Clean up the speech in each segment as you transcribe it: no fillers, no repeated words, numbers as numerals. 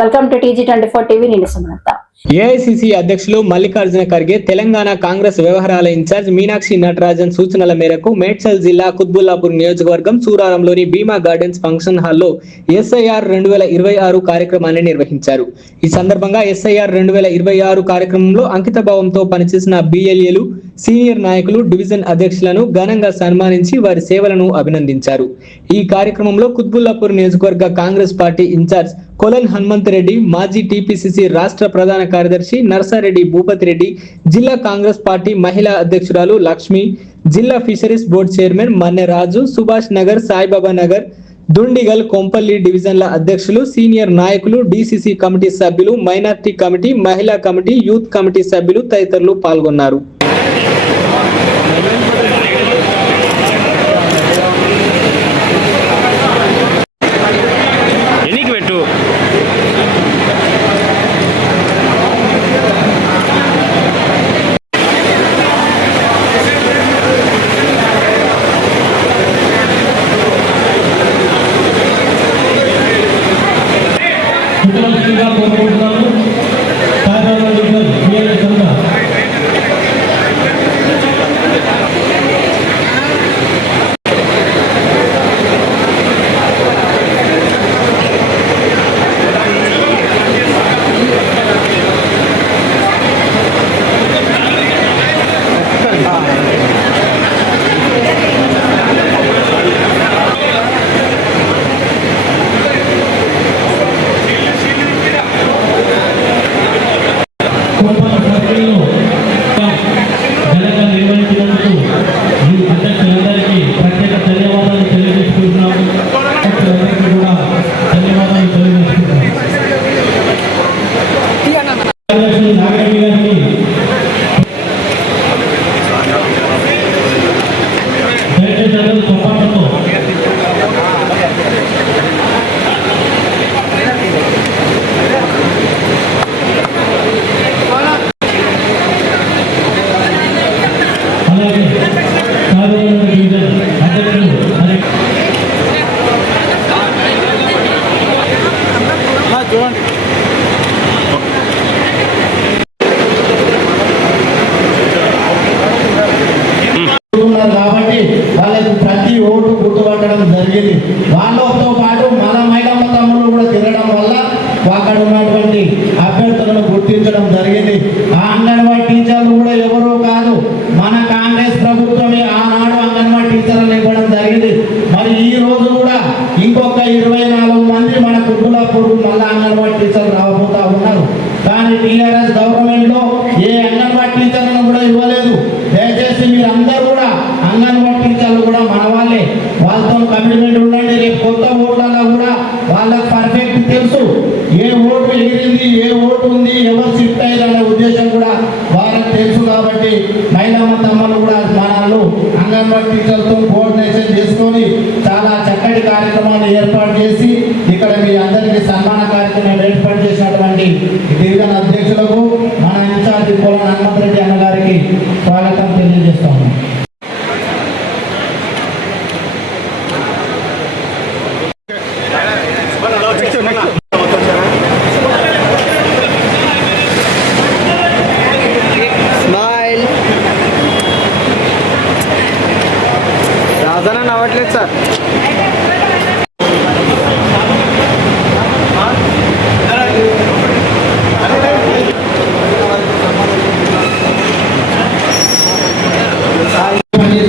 Welcome to TG24 TV. నేను Sumalatha. AICC అధ్యక్షులు మల్లికార్జున ఖర్గే తెలంగాణ కాంగ్రెస్ వ్యవహారాల ఇన్ఛార్జ్ మీనాక్షి నటరాజన్ సూచనల మేరకు మేడ్చల్ జిల్లా కుత్బుల్లాపూర్ నియోజకవర్గం సూరారంలోని భీమా గార్డెన్స్ ఫంక్షన్ హాల్లో SIR 2026 కార్యక్రమాన్ని నిర్వహించారు. ఈ సందర్భంగా SIR 2026 కార్యక్రమంలో అంకితభావంతో పనిచేసిన BLAలు, సీనియర్ నాయకులు, డివిజన్ అధ్యక్షులను ఘనంగా సన్మానించి వారి సేవలను అభినందించారు. ఈ కార్యక్రమంలో కుత్బుల్లాపూర్ నియోజకవర్గ కాంగ్రెస్ పార్టీ ఇన్ఛార్జ్ కొలన్ హనుమంత్ రెడ్డి, మాజీ TPCC రాష్ట్ర ప్రధాన కార్యదర్శి నర్సారెడ్డి భూపతి రెడ్డి, జిల్లా కాంగ్రెస్ పార్టీ మహిళా అధ్యక్షురాలు లక్ష్మి, జిల్లా ఫిషరీస్ బోర్డు చైర్మన్ మన్నె రాజు, సుభాష్ నగర్, సాయిబాబా నగర్, దుండిగల్, కొంపల్లి డివిజన్ల అధ్యక్షులు, సీనియర్ నాయకులు, DCC కమిటీ సభ్యులు, మైనార్టీ కమిటీ, మహిళా కమిటీ, యూత్ కమిటీ సభ్యులు తదితరులు పాల్గొన్నారు. కాబట్టి వాళ్ళకి ప్రతి ఓటు గుర్తుపట్టడం జరిగింది. వాళ్ళతో పాటు మన మహిళా తమ్ముళ్ళు కూడా తిరగడం వల్ల అక్కడ ఉన్నటువంటి అభ్యర్థులను గుర్తించడం జరిగింది. ఆ అంగన్వాడీ టీచర్లు కూడా ఎవరో కాదు, మన కాంగ్రెస్ ప్రభుత్వమే ఆనాడు అంగన్వాడీ టీచర్లను ఇవ్వడం జరిగింది. మరి ఈ రోజు కూడా ఇంకొక 24 మంది మన కుత్బుల్లాపూర్ మళ్ళీ అంగన్వాడీ టీచర్లు రాబోతా ఉన్నారు. కానీ TRS గవర్నమెంట్ లో ఏ అంగన్వాడీ టీచర్లను కూడా ఇవ్వలేదు. దయచేసి మీరందరూ కూడా అంగన్వాడీ టీచర్లు కూడా మన వాళ్ళే, వాళ్ళతో కమిట్మెంట్ ఉండండి. రేపు కొత్త ఓట్లలో కూడా వాళ్ళకి పర్ఫెక్ట్ తెలుసు ఏ ఓటు ఎగిరింది, ఏ ఓటు ఉంది, ఎవరు షిఫ్ట్ అయ్యారనే ఉద్దేశం కూడా వాళ్ళకి తెలుసు. కాబట్టి మహిళా తమ్ముళ్ళు కూడా మనలు అంగన్వాడీ టీచర్లతో కోఆర్డినేషన్ చేసుకొని చాలా చక్కటి కార్యక్రమాన్ని ఏర్పాటు చేసి ఇక్కడ మీ అందరికీ సన్మాన కార్యక్రమం ఏర్పాటు చేసినటువంటి డివిజన్ అధ్యక్షులకు మన ఇన్ఛార్జి కొలన్ హనుమంత్ రెడ్డి అన్న గారికి స్వాగతం తెలియజేస్తాము. రాజన నవ్వట్లేదు సార్. కాబట్టి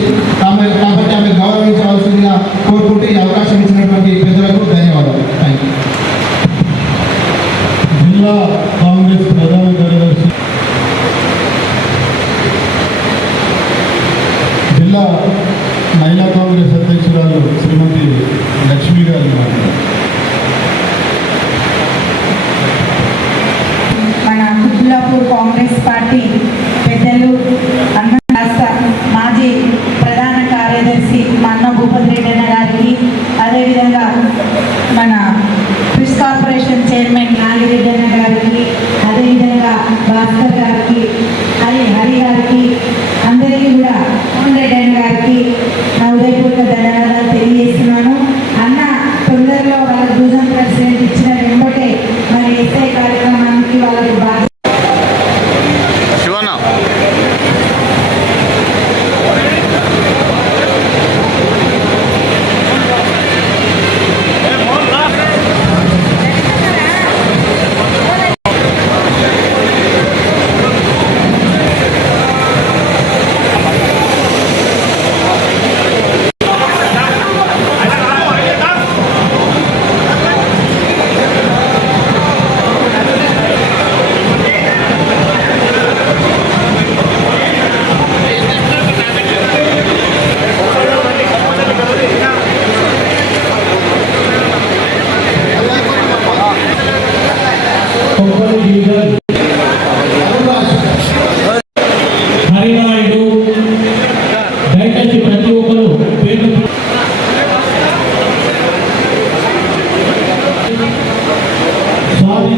ఆమె గౌరవించవలసిందిగా కోరుకుంటూ ఈ అవకాశం ఇచ్చినటువంటి పెద్దలకు ధన్యవాదాలు. Thank you. జిల్లా కాంగ్రెస్ ప్రధాన కార్యదర్శి, జిల్లా మహిళా కాంగ్రెస్ అధ్యక్షురాలు శ్రీమతి లక్ష్మి గారు మన కుత్బుల్లాపూర్ కాంగ్రెస్ పార్టీ పెద్దలు మాజీ ప్రధాన కార్యదర్శి మన్న భూపతి రెడ్డి అన్న గారికి, అదేవిధంగా మన ఫిష్ కార్పొరేషన్ చైర్మన్ నాగిరెడ్డి అన్న గారికి, అదేవిధంగా భాస్కర్ గారికి, హరి గారికి, అందరికీ కూడా రెడ్డి అన్న గారికి నా ఉదయపూర్వక ధన్యవాదాలు తెలియజేస్తున్నాను. అన్న తొందరలో వాళ్ళ డివిజన్ ప్రెసిడెంట్ ఇచ్చిన వెంబటే మరి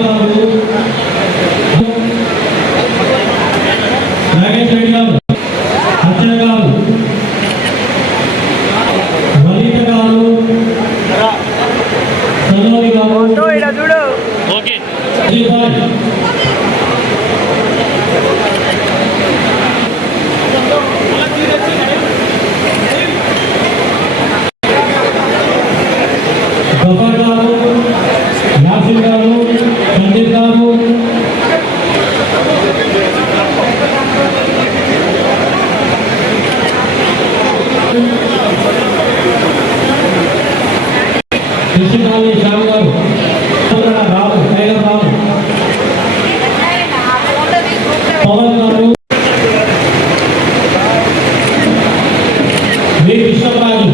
గారు, నాగేష్ రెడ్డి గారు, అచ్చయ్య గారు, వనిత గారు, సలోని గారు, అజయ్ గఫర్ గారు, యాసిన్ గారు, సందీప్ గారు, కృష్ణకాళి శ్యామ్ గారు, రావు, టైగర్ రావు, పవన్ గారు, వి కృష్ణరాజు,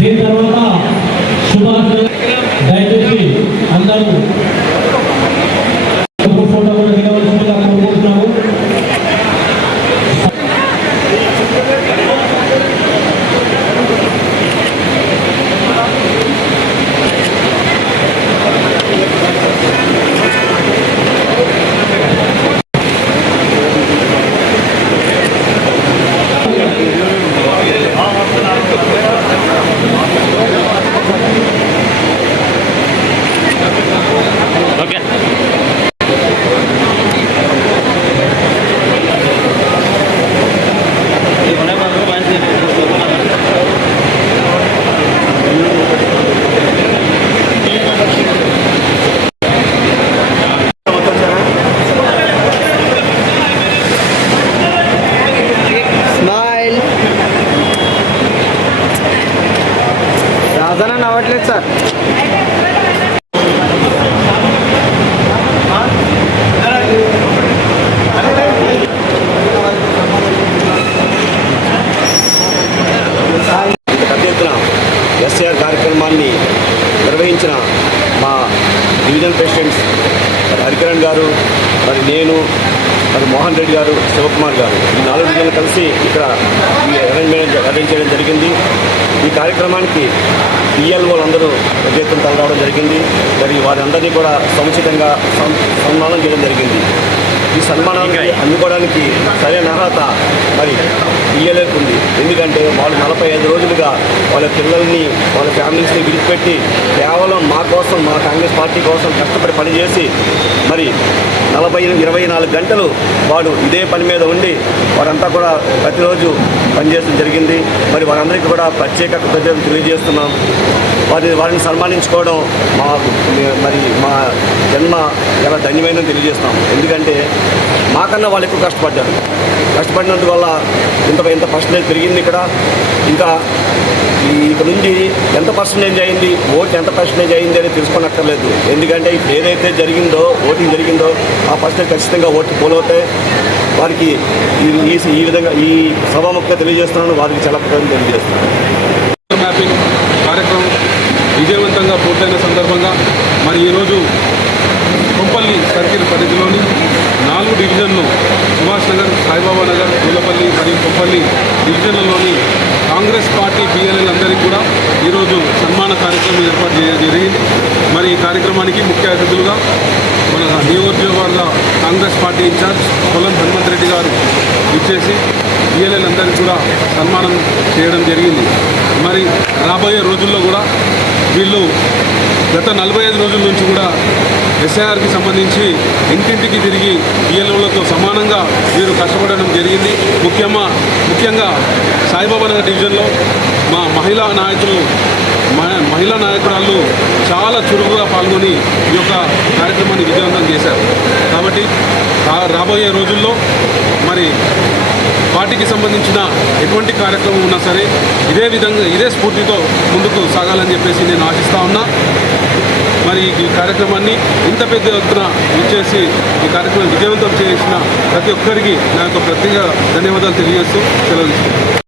దీని తర్వాత సుభాష్. దయచేసి అందరూ ఫోటో కూడా దిగవలసిందిగా కోరుకుంటున్నాము. స్మైల్. రాజన్న అవ్వట్లేదు సార్. పెద్ద ఎత్తున ఎస్ఐఆర్ కార్యక్రమాన్ని నిర్వహించిన మా డివిజన్ ప్రెసిడెంట్స్ హరికిరణ్ గారు, మరి నేను, మరి మోహన్ రెడ్డి గారు, శివకుమార్ గారు, ఈ 4 డివిజన్లు కలిసి ఇక్కడ అరేంజ్ చేయడం జరిగింది. ఈ కార్యక్రమానికి PLOలందరూ పెద్ద ఎత్తున తలరావడం జరిగింది. మరి వారందరినీ కూడా సముచితంగా సన్మానం చేయడం జరిగింది. ఈ సన్మానాన్ని అందుకోవడానికి సరైన అర్హత మరి PLOకు ఉంది. ఎందుకంటే వాళ్ళు 45 రోజులుగా వాళ్ళ పిల్లల్ని, వాళ్ళ ఫ్యామిలీస్ని విడిచిపెట్టి కేవలం మా కోసం, మా కాంగ్రెస్ పార్టీ కోసం కష్టపడి పనిచేసి మరి 24 గంటలు వాడు ఇదే పని మీద ఉండి వారంతా కూడా ప్రతిరోజు పనిచేయడం జరిగింది. మరి వారందరికీ కూడా ప్రత్యేక కృతజ్ఞతలు తెలియజేస్తున్నాం. వారిని సన్మానించుకోవడం మా జన్మ చాలా ధన్యమైనది తెలియజేస్తాం. ఎందుకంటే మాకన్నా వాళ్ళు ఎక్కువ కష్టపడినందువల్ల ఇంత పర్సంటేజ్ పెరిగింది. ఇంకా ఇక నుంచి ఎంత పర్సంటేజ్ అయింది, ఓటు ఎంత పర్సంటేజ్ అయింది అని తెలుసుకోనక్కర్లేదు. ఎందుకంటే ఇప్పుడు ఏదైతే ఓటింగ్ జరిగిందో ఆ పర్సంటేజ్ ఖచ్చితంగా ఓటు పోలవుతాయి. వారికి ఈ విధంగా ఈ సభాముఖంగా తెలియజేస్తున్నాను. వారికి చాలా కృతజ్ఞతలు తెలియజేస్తున్నాను. మ్యాపింగ్ కార్యక్రమం విజయవంతంగా పూర్తయిన సందర్భంగా మరి ఈరోజు కొంపల్లి సర్కిల్ పరిధిలోని 4 డివిజన్లు సుభాష్ నగర్, సాయిబాబా నగర్, పూలపల్లి మరియు కొంపల్లి డివిజన్లలోని కాంగ్రెస్ పార్టీ PLOలందరికీ కూడా ఈరోజు సన్మాన కార్యక్రమం ఏర్పాటు చేయడం జరిగింది. మరి ఈ కార్యక్రమానికి ముఖ్య అతిథులుగా మన నియోజకవర్గ కాంగ్రెస్ పార్టీ ఇన్ఛార్జ్ పొలం హనుమంతరెడ్డి గారు ఇచ్చేసి PLOలందరికీ కూడా సన్మానం చేయడం జరిగింది. మరి రాబోయే రోజుల్లో కూడా వీళ్ళు గత 45 రోజుల నుంచి కూడా SIRకి సంబంధించి ఇంటింటికి తిరిగి PLOలతో సమానంగా వీరు కష్టపడడం జరిగింది. ముఖ్యంగా సాయిబాబా నగర్ డివిజన్లో మా మహిళా నాయకురాళ్ళు చాలా చురుకుగా పాల్గొని ఈ యొక్క కార్యక్రమాన్ని విజయవంతం చేశారు. కాబట్టి రాబోయే రోజుల్లో మరి పార్టీకి సంబంధించిన ఎటువంటి కార్యక్రమం ఉన్నా సరే ఇదే స్ఫూర్తితో ముందుకు సాగాలని చెప్పేసి నేను ఆశిస్తా ఉన్నా. మరి ఈ కార్యక్రమాన్ని ఇంత పెద్ద ఎత్తున ఇచ్చేసి ఈ కార్యక్రమం విజయవంతం చేసిన ప్రతి ఒక్కరికి నా యొక్క ప్రత్యేక ధన్యవాదాలు తెలియజేస్తూ సెలవు తీసుకుంటాను.